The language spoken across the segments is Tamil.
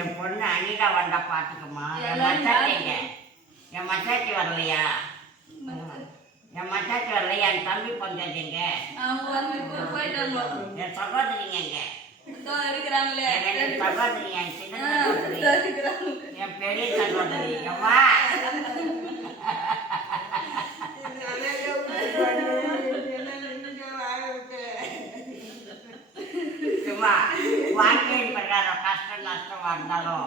என் பொண்ணு அனிதா வந்தா பாத்துக்கம்மா. என் மச்சாச்சிங்க என் மச்சாச்சி வரலையா? என் மச்சாச்சி வரலையா? என் தம்பி போயிட்டாங்க. என் சகோதரிங்க இதோ இருக்கிறாங்களே. என் சகோதரி என் சின்ன சகோதரி. என் பெரிய சகோதரி. எவ்வா வந்தாலும்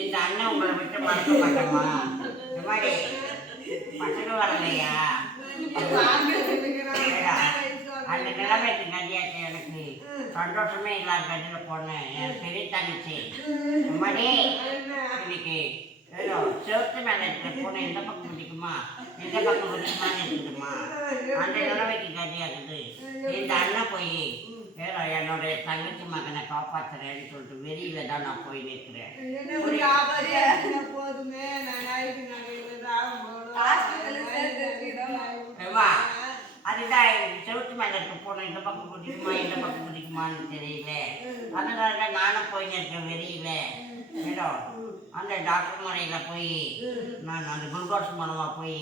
இந்த அண்ணன் உங்களை விட்டு மறக்க மாட்டோமா சும்மாடி பசங்க வரலையா? அந்த நிலைமைக்கு நதியாச்சு எனக்கு. சந்தோஷமே இல்லாத கட்டில போனேன். என் பெரிய தங்கச்சி. சும்மாடி இன்னைக்கு ஏதோ செவத்து மேல இருக்கிற பொண்ணு இந்த பக்கம் பிடிக்குமா இந்த பக்கம் பிடிக்குமான்னு இருக்குதுமா அந்த நிலைமைக்கு கதியாகுது இந்த அண்ணன் போய் ஏதோ என்னுடைய தங்கச்சி மகனை காப்பாத்துறேன்னு சொல்லிட்டு வெளியில தான் நான் போய் நிற்கிறேன். போதுமே அதுதான் செவுத்து மேல இருக்க பொண்ணு இந்த பக்கம் பிடிக்குமா இந்த பக்கம் பிடிக்குமான்னு தெரியல. அதனால தான் நானும் போய் நிற்கிறேன் வெளியில. ஏதோ அந்த டாக்டர் முறையில போய் நான் அந்த குளுக்கோஸ் மூலமா போய்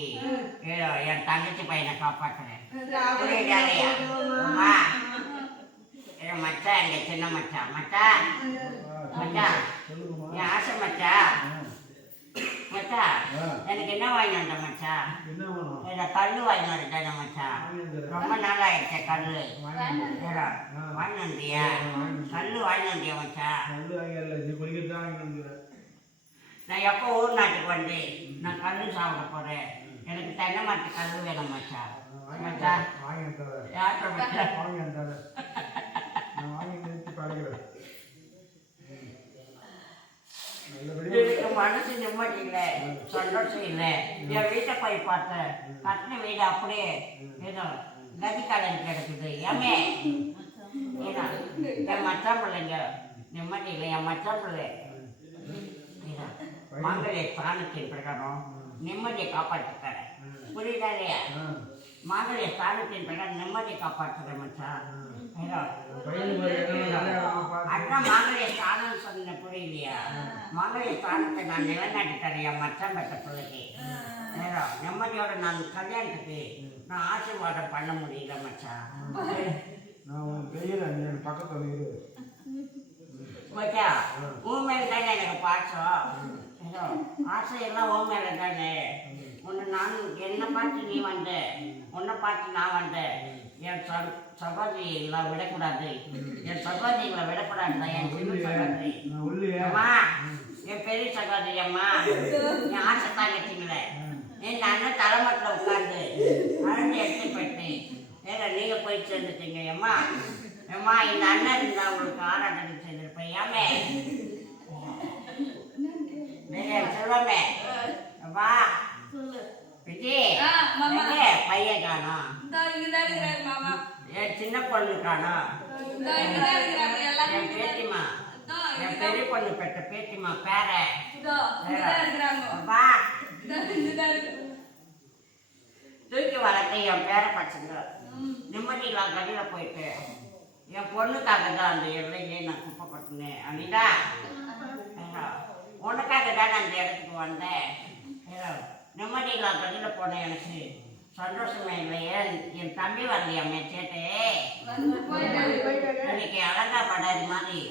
என் தங்கச்சி பையனை? அம்மா, என் மச்சான் எங்க சின்ன மச்சான் மச்சான் மச்சான் என் ஆசை மச்சான் மச்சான் எனக்கு என்ன வாங்கி வந்த மச்சான் ஏதோ கல்லு வாங்கி வந்துட்டேன் மச்சான் ரொம்ப நாள் ஆயிடுச்சு ஏதோ வாங்கி வந்தியா? கல்லு வாங்கி வந்தியா மச்சான் நான் எப்போ ஊர் நாட்டுக்கு வந்து நான் கல்லு சாப்பிட போறேன். எனக்கு தென்னை மரத்து கல்லு வேணும் மச்சான் மச்சான் யார்கிட்ட மச்சான் எனக்கு மனசு நிம்மதி இல்லை சந்தோஷம் இல்லை என் வீட்டை போய் பார்த்தேன் கட்டின வீடு அப்படியே ஏதோ நதிக்காலன் கிடக்குது. ஏமே ஏதோ என் மச்சான் பிள்ளைங்க நிம்மதி இல்லை என் மச்சான் பிள்ளை. மங்கள ஸ்தானத்தின் பிரகாரம் நிம்மதியை காப்பாற்றுக்கிறேன் புரியுதா இல்லையா? மங்கள ஸ்தானத்தின் பிரகாரம் நிம்மதியை காப்பாற்றுறேன் மச்சான். ஏதோ அண்ணா மகளே ஸ்தானம் சொன்ன புரியலையா மகளே ஸ்தானத்தை நான் நிலைநாட்டி தரேன் மச்சான் பெற்ற பிள்ளைக்கு ஏதோ நிம்மதியோட நான் கல்யாணத்துக்கு நான் ஆசீர்வாதம் பண்ண முடியல மச்சான் மச்சா உன் மேல தானே எனக்கு பாசம்? ஏதோ ஆசையெல்லாம் உன் மேல தானே. உன்னை நான் என்னை பார்த்து நீ வந்த உன்னை பார்த்து நான் வந்தேன் என் ச சகோதரிகளை விடக்கூடாது. என் சகோதரிகளை விடக்கூடாது என் சின்ன சகோதரி. அம்மா என் பெரிய சகோதரி அம்மா என் ஆசை தங்கச்சிங்களே. என் அண்ணன் தலைமட்டில் உட்காந்து அழுந்து எடுத்து போயிட்டு வேற நீங்க போய் சேர்ந்துட்டீங்க அம்மா. அம்மா இந்த அண்ணன் இருந்தா உங்களுக்கு ஆராதனை செய்திருப்பேன். ஏமே செல்வமே அம்மா சொல்லு விஜய் பையன் காணோம். என் சின்ன பொண்ணு காணோம். என் பேத்திமா. என் பெரிய பொண்ணு பெற்ற பேத்திமா பேர. தூக்கி வரட்டு என் பேர பசங்க. நிம்மதியில்லாம் கடையில் போயிட்டு என் பொண்ணுக்காக தான் அந்த எல்லையிலே நான் குப்பை கொட்டினேன். அனிதா உனக்காக தான் அந்த இடத்துக்கு வந்தேன். ஏதோ, நிம்மதியில்லா கடையில் போனேன் எனக்கு. சந்தோஷமே இல்லை ஏன் என் தம்பி வரலையாமே சேட்டே வந்து போயிட்டாங்க இன்னைக்கு அழகா படாது மாதிரி.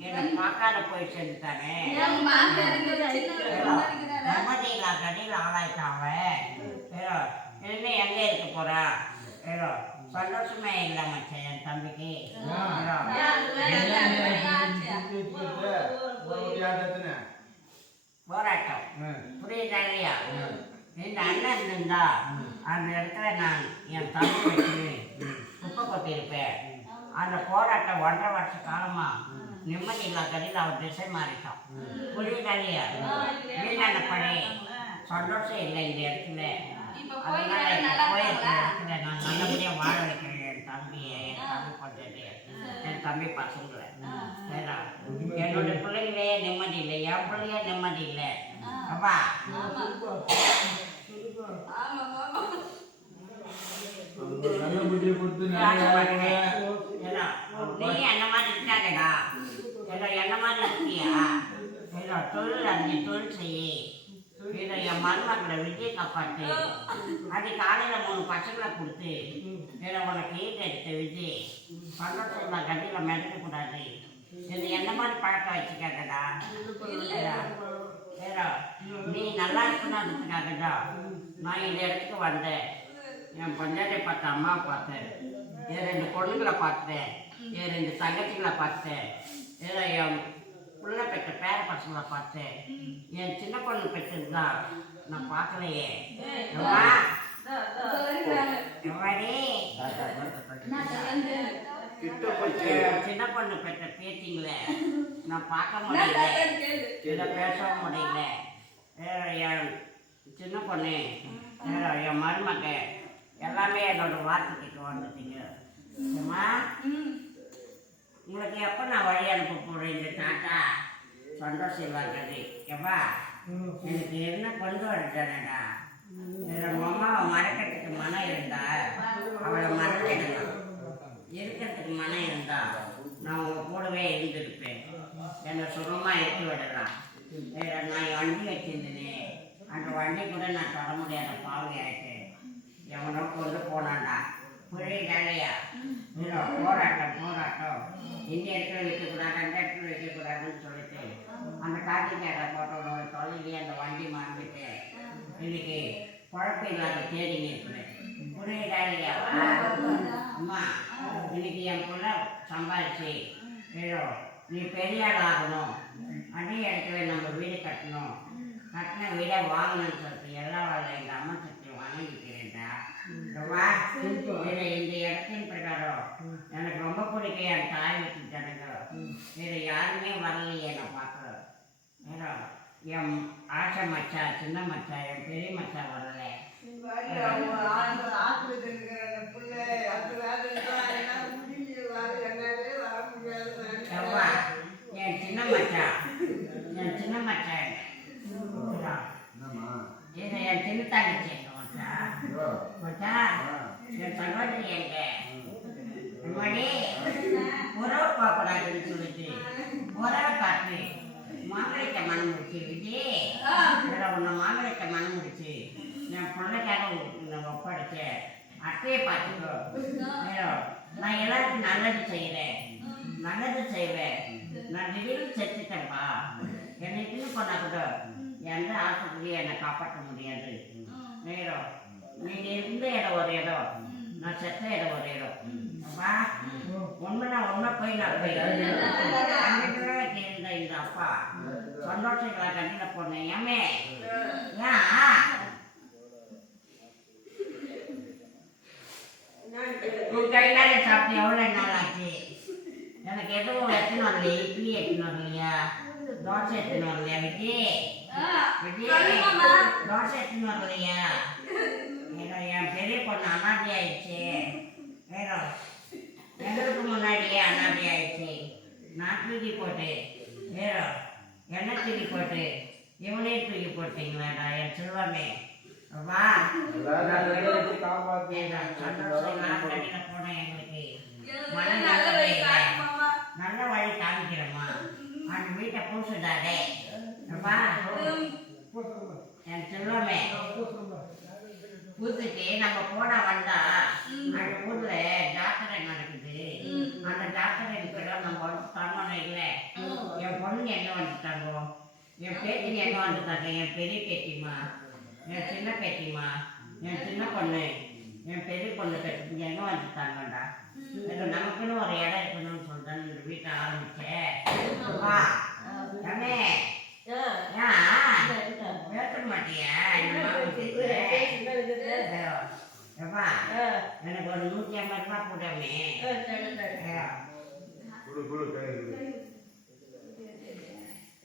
என்னை பார்க்காத போய் சேர்ந்துட்டானே. இருக்கிறாரா? நிம்மதியில்லா கடையில் ஏதோ இனிமே எங்கே இருக்க போறா? ஏதோ சந்தோஷமே இல்லை மச்சான் என் தம்பிக்கு. ஏதோ, யாரு வேற யாரு ஆச்சா? போராட்டம். புரியுதா இல்லையா இந்த அண்ணன் இருந்தா அந்த இடத்துல நான் என் தம்பி வச்சு குப்பை கொட்டியிருப்பேன். அந்த போராட்டம் ஒன்றரை வருஷ காலமா நிம்மதி இல்லா கடையில் அவர் திசை மாறிட்டான். புரியுதா இல்லையா வீணான பழி சந்தோஷம் இல்லை இந்த இடத்துல. இப்ப அதனால போயிருக்கிற இருக்காங்களா? இடத்துல நான் நல்லபடியா வாழ வைக்கிறேன் என் தம்பியை என் தம்பி பண்றது என் தம்பி பசங்களை? என்னோட பிள்ளைங்களே நிம்மதி இல்லை. என் பிள்ளைய நிம்மதி இல்லை. அப்பா. ஆமா. ஆமா மாமா ஏன்னா, நீ என்ன மாதிரி இருக்காதடா. ஏன்னா என்ன மாதிரி இருக்கியா? தொழில் அஞ்சு தொழில் செய்யி. இதை என் விஜய் காப்பாத்து அது காலையில் மூணு பசங்களை கொடுத்து இதை உனக்கு ஈட்டு எடுத்து விஜய் சந்தோஷம் நான் கட்டியில் மிதக்கக்கூடாது இது என்ன மாதிரி பழக்கம் வச்சுக்காதடா. நீ நல்லா இருக்கணுன்றதுக்காகடா நான் இந்த இடத்துக்கு வந்தேன். என் பஞ்சாயத்தை பார்த்த அம்மா பார்த்தேன். என் ரெண்டு பொண்ணுங்களை பார்த்தேன். என் ரெண்டு தங்கச்சிகளை பார்த்தேன். ஏதோ என் பிள்ளை பெற்ற பேர பசங்களை பார்த்து என் சின்ன பொண்ணு பெற்றிருந்தா நான் பார்க்கலையே. அம்மா, சின்ன பொண்ணு பெற்ற பேத்திங்களே நான் பார்க்க முடியல. இதை பேசவும் முடியல. வேற என் சின்ன பொண்ணு என் மருமக எல்லாமே என்னோட வார்த்தைக்கு வந்துட்டீங்க. அம்மா. உங்களுக்கு எப்போ நான் வழி அனுப்ப போகிறேன் இந்த டாட்டா சந்தோஷம் இல்லாதது எப்பா எனக்கு என்ன கொண்டு வந்துட்டேனடா என் அம்மாவை மறக்கிறதுக்கு மனம் இருந்தா அவளை மறந்துடணும். இருக்கிறதுக்கு மனம் இருந்தா நான் உங்க கூடவே இருந்திருப்பேன். என்னை சுகமாக இருக்க விடலாம். வேற நான் வண்டி வச்சிருந்தேனே. அந்த வண்டி கூட நான் தொட முடியாத பாவம் எனக்கு. எவனோ கொண்டு போனான்டா. புரியுதா வேலையா போராட்டம் போராட்டம். இந்த இடத்துல வைக்கக்கூடாது அந்த இடத்துல வைக்கக்கூடாதுன்னு சொல்லிட்டு அந்த காட்டிக்கார போட்டோட தொலைவி அந்த வண்டி மாறிட்டு இன்னைக்கு குழப்பம் இல்லாத தேடிங்க இருக்கிறேன் புரியுதா இல்லையாவா அம்மா இன்னைக்கு என் பிள்ளை சம்பாதிச்சு ஏதோ நீ பெரிய ஆகணும். அதே இடத்துல நம்ம வீடு கட்டணும். கட்டின வீடை வாங்கணும்னு சொல்லிட்டு எல்லா வேலை எங்கள் அம்மா சக்தி வாங்கிட்டு இதுல இந்த இடத்தின் பிரகாரம். எனக்கு ரொம்ப பிடிக்கும் என் தாய் ஜனங்க வேற யாருமே வரலையே நான் பார்க்குறேன் வேற என் ஆசை மச்சா சின்ன மச்சா என் பெரிய மச்சா வரல. என் சின்ன மச்சான் என் சின்ன மச்சான் இது என் சின்ன தங்கச்சி எங்க மச்சான் மச்சான் என் சகோதரி எங்க மணி உறவு பார்க்கக்கூடாதுன்னு சொல்லிட்டு உறவை காட்டு மாங்கலிக்க மனம் முடிச்சு விஜய் இதில் உன்னை மாங்கலிக்க மனம் முடிச்சு நான் பிள்ளைக்காக நான் ஒப்படைச்சேன். அட்டையை பார்த்துக்கோ. வேறோ, நான் எல்லாருக்கும் நல்லது செய்கிறேன் நல்லது செய்வேன். நான் திடீர்னு செத்துட்டேன்ப்பா என்னை இட்டுன்னு போனா கூட எந்த ஆஸ்பத்திரியும் என்னை காப்பாற்ற முடியாது. நேரம் நீங்க இருந்த இடம் ஒரு இடம். நான் செத்த இடம் ஒரு இடம். அப்பா உண்மை நான் உண்மை போய் நான் போய் இருந்த இந்த அப்பா. சந்தோஷங்களா கண்ணில் போனேன். ஏமே ஏன்? உன் கையிலால சாப்பிட்டு எவ்வளோ நாள் ஆச்சு? எனக்கு எதுவும் எத்தனை வரலையா? இட்லி எத்தனை வரலையா? தோசை எத்தனை வரலையா? விஜி விஜி தோசை எத்தனை வரலையா? என் பெரிய பொண்ணு அனாதை ஆயிடுச்சு. வேற எங்களுக்கு முன்னாடியே அனாதை ஆயிடுச்சு. நான் தூக்கி போட்டு வேற என்ன தூக்கி போட்டு இவனையும் தூக்கி போட்டீங்களாடா என் செல்வமே. வா. நல்ல வழி காமிக்கிறம்மா. அந்த வீட்டை பூசுதாடே அப்பா என் செல்வமே. பூத்துக்கு நம்ம போனா வந்தா அந்த ஊர்ல ஜாத்திரை நடக்குது. அந்த ஜாத்திரைக்கு பிறகு நம்ம வந்து தரணும் இல்லை. என் பொண்ணுங்க எங்க வந்துட்டாங்க? என் பேத்திங்க எங்க வந்துட்டாங்க? என் பெரிய பேத்திமா என் சின்ன பேத்திமா என் சின்ன பொண்ணு. என் பெரிய பொண்ணு பேத்தி எங்க வந்துட்டாங்கடா? நமக்குன்னு ஒரு இடம் இருக்கணும்னு சொல்லிட்டு இந்த வீட்டை ஆரம்பிச்சேன் வா அண்ணே ஏன் பேச மாட்டியா இந்த மாதிரி எப்பா எனக்கு ஒரு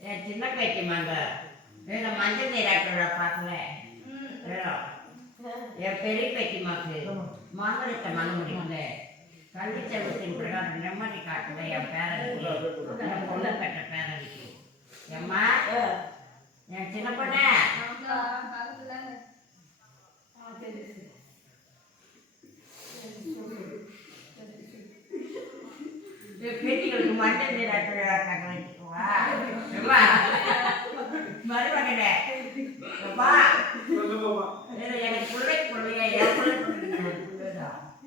என் சின்ன பேட்டி மங்க வேற மஞ்சள் நீராட்டோட பார்க்கல. என் பெரிய பேட்டி மாக்கு மாங்கலத்தை மனம் முடியல கல்வி செல்வத்தின் பிரகாரம் நிம்மதி காட்டுல. என் பேரனுக்கு. என் பொண்ணு பெற்ற பேரனுக்கு. ஏம்மா? என் சின்ன பொண்ணே. பேட்டிகளுக்கு மஞ்சள் நீராட்டோட கட்ட